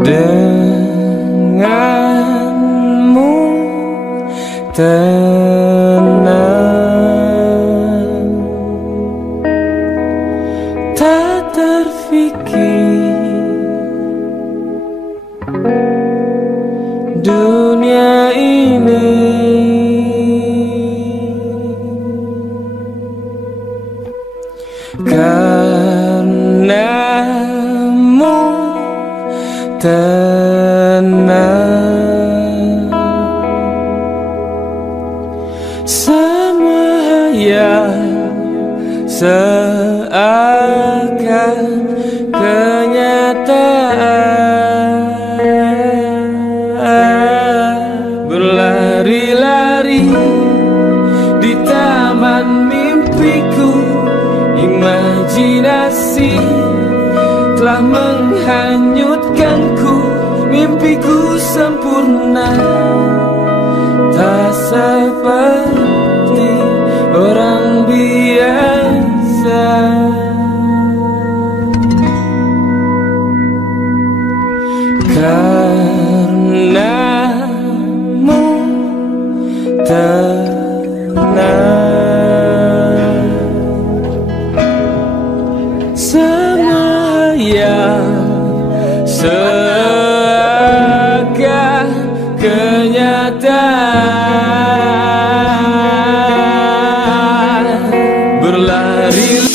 Denganmu tenang, tak terfikir dunia ini karenamu tenang. Semua yang seakan kenyataan, berlari-lari di taman mimpiku. Imajinasi telah menghanyutkanku, mimpiku sempurna, tak seperti orang biasa. Karenamu tenang, semua yang seakan kenyataan, berlari.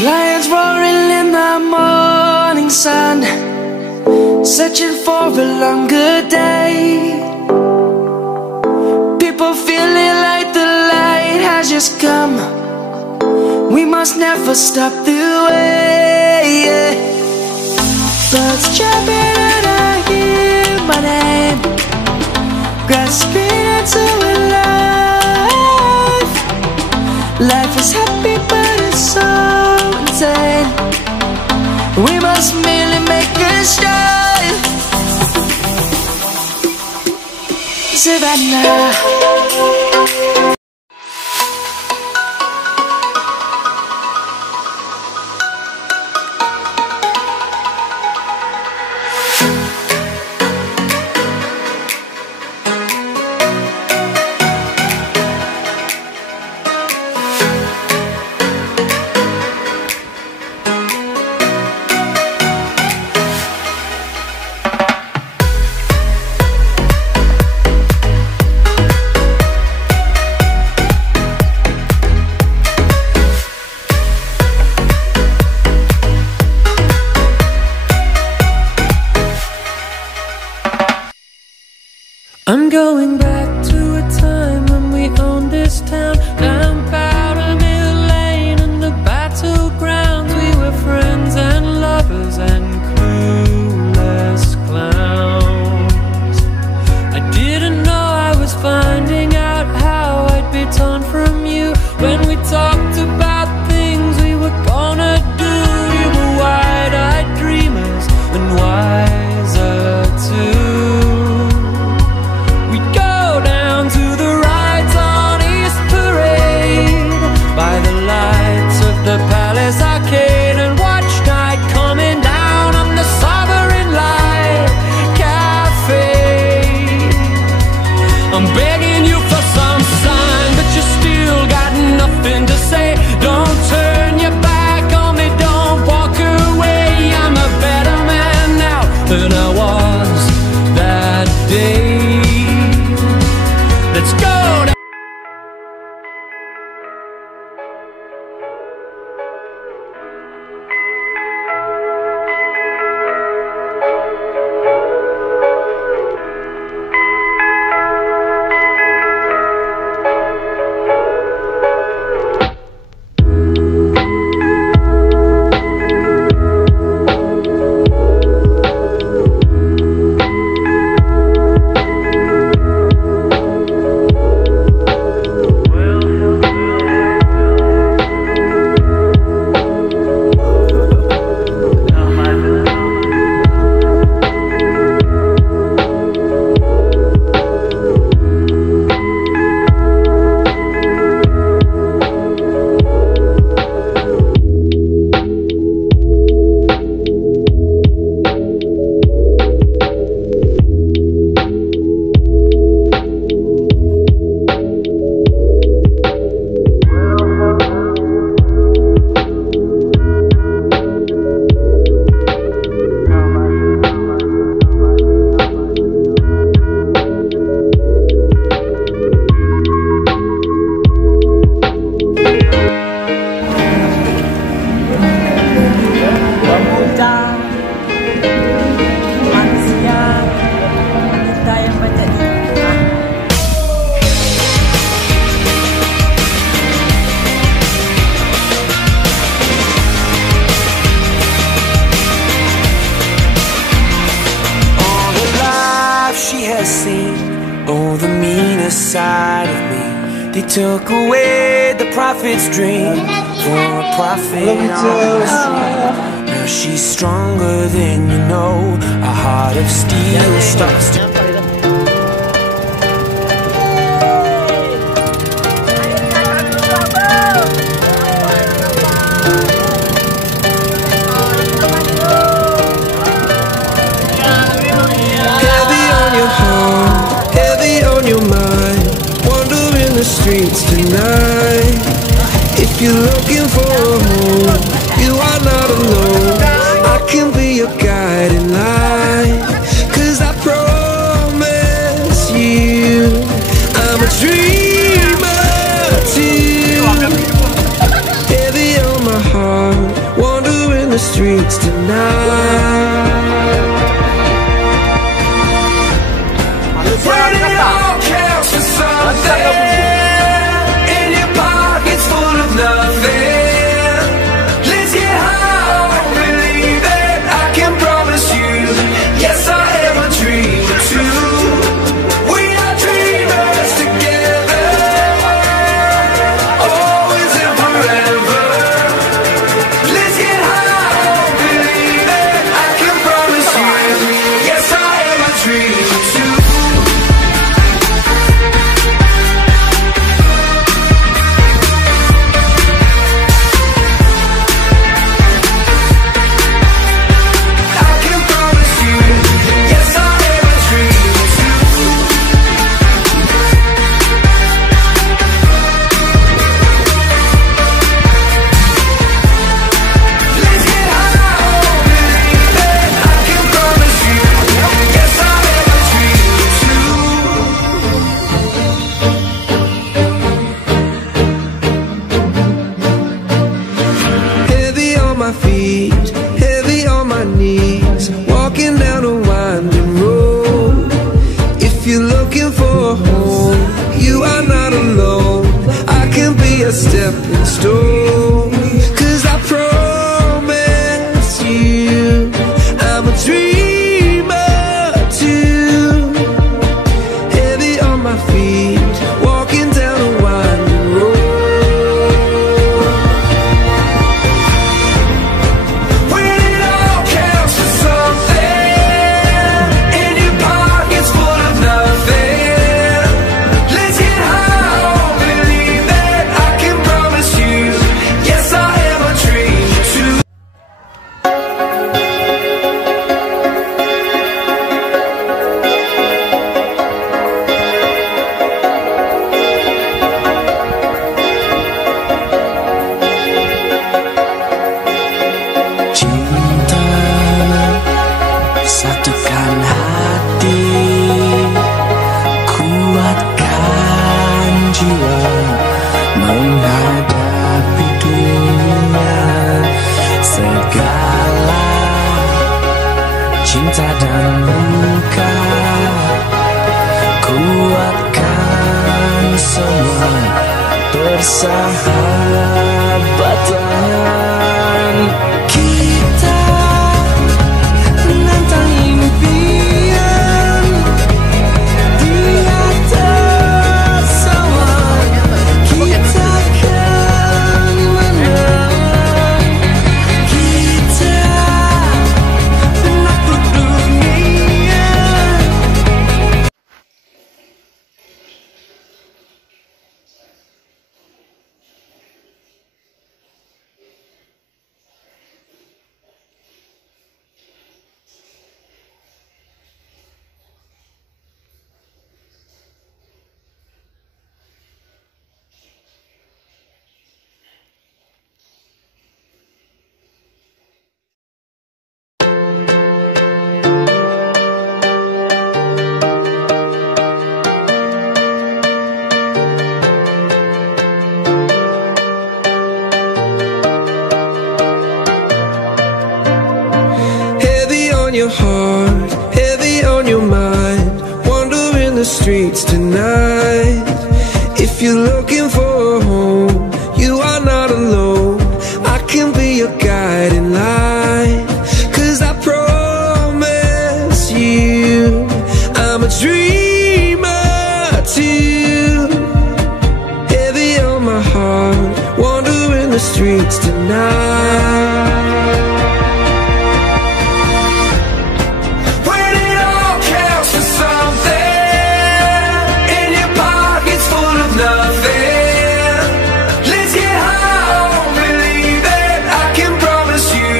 Lions roaring in the morning sun, searching for a longer day. People feeling like the light has just come. We must never stop the way. Birds chirping and I hear my name, grasping into a life. Life is happy but it's so insane. We must merely make a start. Savannah. I'm going back to a time when we owned this town, down Powder Mill Lane and the battlegrounds. We were friends and lovers and clueless clowns. I didn't know I was finding out how I'd be torn from you when we talked about things we were gonna do. We were wide-eyed dreamers and wiser too. The Palace Arcade and watch night coming down on the Sovereign Light Cafe. I'm begging you for some sign, but you still got nothing to say. Don't turn your back on me, don't walk away. I'm a better man now than I was that day. Let's go down. Oh, the meanest side of me. They took away the prophet's dream for a prophet on the street. Now she's stronger than you know. A heart of steel starts to streets tonight. If you're looking for a home, you are not alone. I can be your guiding light, 'cause I promise you I'm a dreamer too. Heavy on my heart, wandering the streets tonight. When it all counts for something, you're looking for a home, you are not alone. I can be a stepping stone. 'Cause I promise you, I'm a dreamer too. Heavy on my feet, walking down a winding road. When it all counts for something, and your pocket's full of nothing, let's get high on believe that I can promise you, yes I am a dreamer too. Cinta satukan hati, kuatkan jiwa menghadapi dunia. Segala cinta dan luka, kuatkan semua persahabatan. Kita menantang impian di atas awan. Kita akan menang. Kita penakluk dunia. Heavy on your heart, heavy on your mind, wandering the streets tonight. If you're looking for a home, you are not alone. I can be your guiding light. 'Cause I promise you, I'm a dreamer too. Heavy on my heart, wandering the streets tonight. When it all counts for something, and your pocket's full of nothing, let's get high on believe that I can promise you,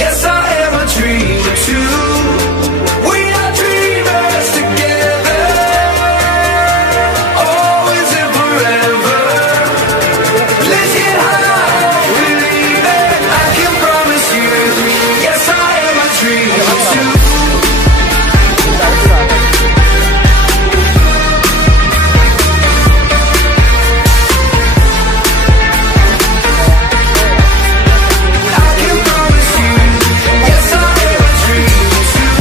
yes I am a dreamer too. We are dreamers together, always and forever. Let's get high on believe that I can promise you, yes I am a dreamer too. I can promise you, yes I am a dreamer too.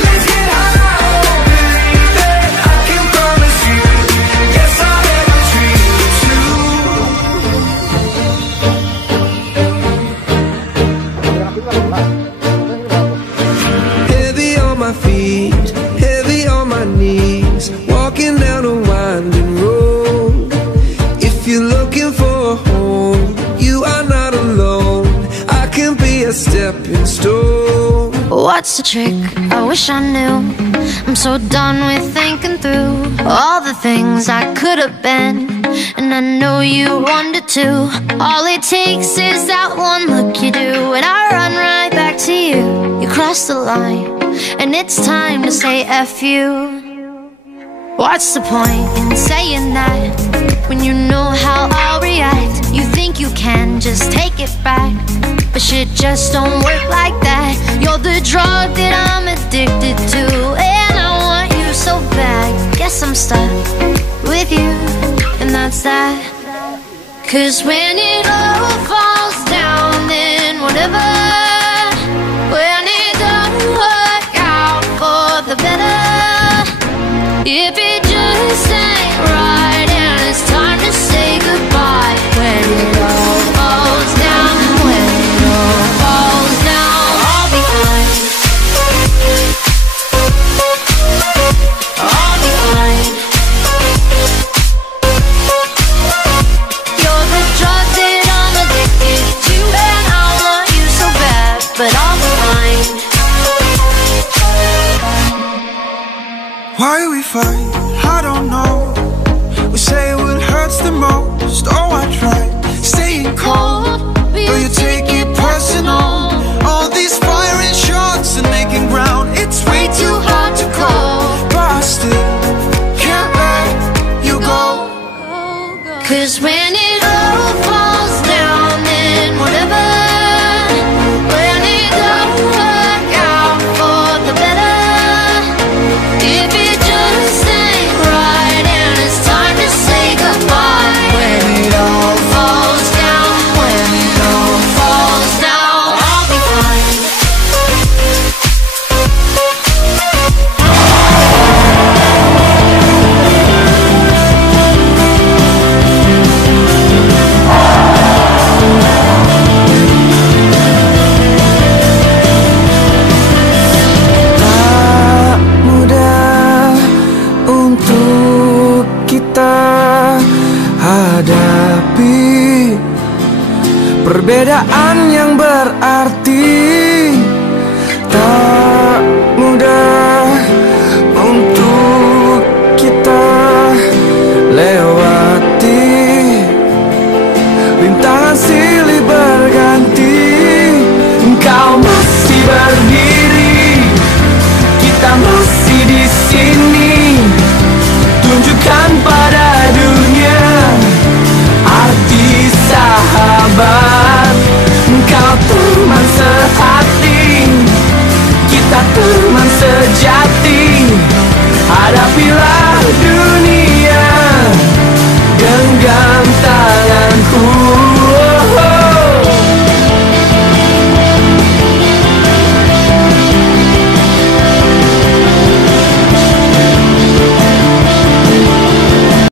Let's get high on believe that I can promise you, yes I am a dreamer too. Heavy on my feet, heavy on my knees, walking down a winding road. If you're looking for a home, you are not alone. I can be a stepping stone. What's the trick? I wish I knew. I'm so done with thinking through all the things I could have been, and I know you wanted to. All it takes is that one look you do, and I run right back to you. You cross the line, and it's time to say F you. What's the point in saying that when you know how I'll react? You think you can just take it back, but shit just don't work like that. You're the drug that I'm addicted to, and I want you so bad. Guess I'm stuck with you, and that's that. 'Cause when it all falls down, then whatever. When it don't work out for the better, if it just ain't right and it's time to say goodbye. When it all falls down, when it all falls down, I'll be fine. I'll be fine. You're the drug that I'm addicted to, and I want you so bad, but I'll be fine. Why we fight? I don't know. We say what hurts the most. Oh, I try staying cold, but you take it personal. All these firing shots and making ground, it's way too hard to call. But I still can't let you go. 'Cause when it all falls down, then whatever. When it don't work out for the better, if it just ain't right and it's time to say goodbye. When it all falls down, when it all falls down, I'll be fine. Tak mudah untuk kita hadapi perbedaan yang berarti. Tak mudah untuk kita lewati rintangan